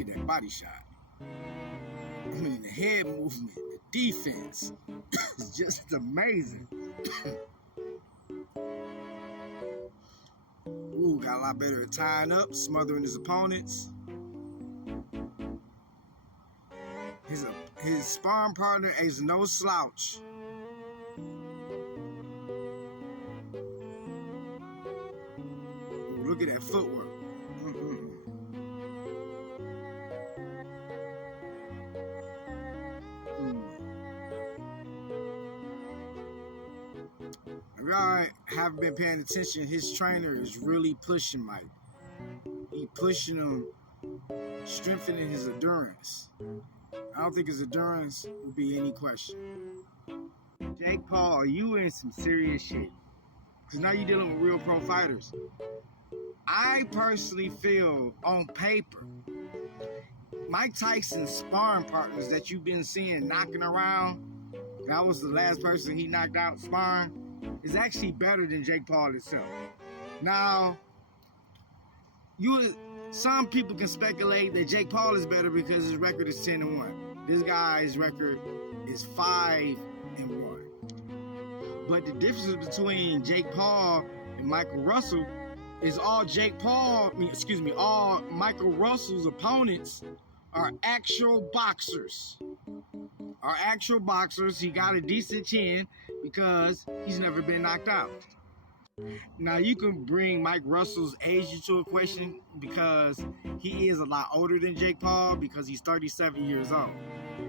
Look at that body shot. I mean, the head movement, the defense is just amazing. Ooh, got a lot better at tying up, smothering his opponents. His sparring partner is no slouch. Ooh, look at that footwork. If y'all haven't been paying attention, his trainer is really pushing Mike. He pushing him, strengthening his endurance. I don't think his endurance will be any question. Jake Paul, are you in some serious shit? Because now you're dealing with real pro fighters. I personally feel, on paper, Mike Tyson's sparring partners that you've been seeing knocking around, that was the last person he knocked out sparring, is actually better than Jake Paul itself. Now, some people can speculate that Jake Paul is better because his record is 10-1. This guy's record is 5-1. But the difference between Jake Paul and Michael Russell is all Michael Russell's opponents are actual boxers. He got a decent chin because he's never been knocked out. Now, you can bring Mike Russell's age into a question because he is a lot older than Jake Paul because he's 37 years old.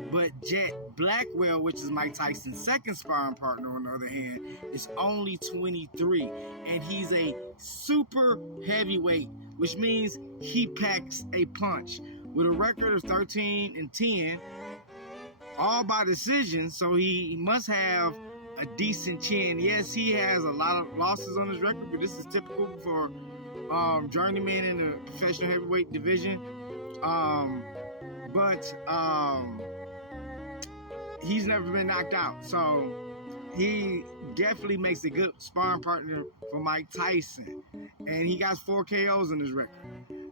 But Jet Blackwell, which is Mike Tyson's second sparring partner, on the other hand, is only 23. And he's a super heavyweight, which means he packs a punch. With a record of 13-10, all by decision, so he must have a decent chin. Yes, he has a lot of losses on his record, but this is typical for journeyman in the professional heavyweight division. But he's never been knocked out, so he definitely makes a good sparring partner for Mike Tyson, and he got 4 KOs in his record.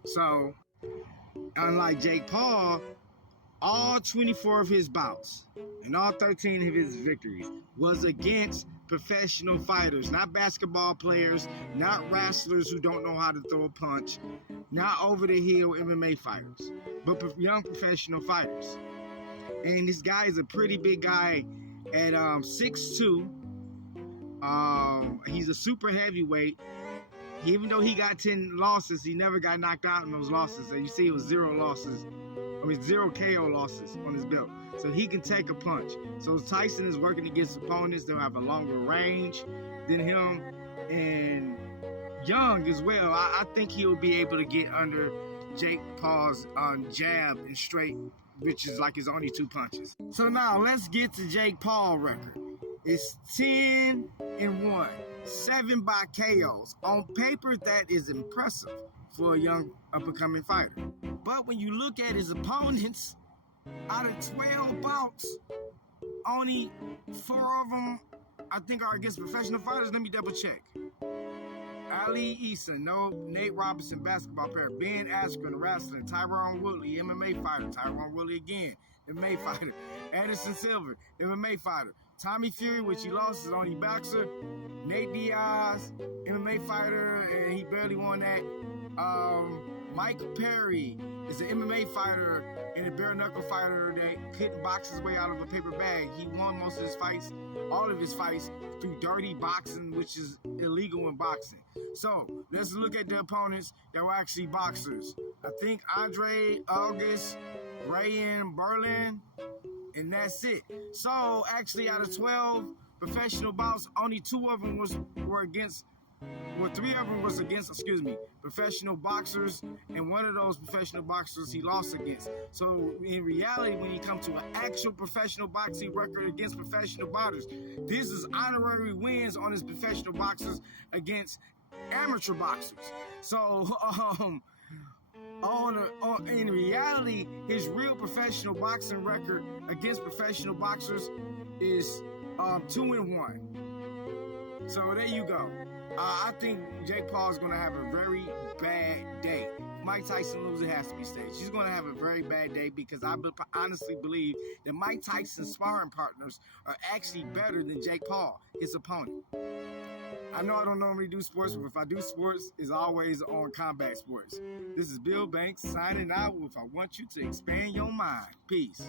So, unlike Jake Paul, all 24 of his bouts and all 13 of his victories was against professional fighters, not basketball players, not wrestlers who don't know how to throw a punch, not over-the-hill MMA fighters, but young professional fighters. And this guy is a pretty big guy at 6'2". He's a super heavyweight. Even though he got 10 losses, he never got knocked out in those losses. And you see it was 0 KO losses on his belt. So he can take a punch. So Tyson is working against opponents that have a longer range than him and young as well. I think he'll be able to get under Jake Paul's jab and straight, which is like his only 2 punches. So now let's get to Jake Paul record. It's 10-1, 7 by KOs. On paper, that is impressive for a young up-and-coming fighter. But when you look at his opponents, out of 12 bouts, only 4 of them, I think, are against professional fighters. Let me double check. Ali Eason, Nate Robinson, basketball player. Ben Askren, wrestler. Tyron Woodley, MMA fighter. Tyron Woodley again, MMA fighter. Anderson Silva, MMA fighter. Tommy Fury, which he lost, is only boxer. Nate Diaz, MMA fighter, and he barely won that. Mike Perry is an MMA fighter and a bare knuckle fighter that couldn't box his way out of a paper bag. He won most of his fights, all of his fights, through dirty boxing, which is illegal in boxing. So let's look at the opponents that were actually boxers. I think Andre August, Rayan Berlin, and that's it. So actually, out of 12 professional bouts, only 2 of them were against. Well, 3 of them was against, professional boxers, and 1 of those professional boxers he lost against. So in reality, when you come to an actual professional boxing record against professional boxers, this is honorary wins on his professional boxers against amateur boxers. So in reality, his real professional boxing record against professional boxers is 2-1. So there you go. I think Jake Paul is going to have a very bad day. Mike Tyson loses, it has to be staged. He's going to have a very bad day because I honestly believe that Mike Tyson's sparring partners are actually better than Jake Paul, his opponent. I know I don't normally do sports, but if I do sports, it's always on combat sports. This is Bill Banks signing out with I Want You to Expand Your Mind. Peace.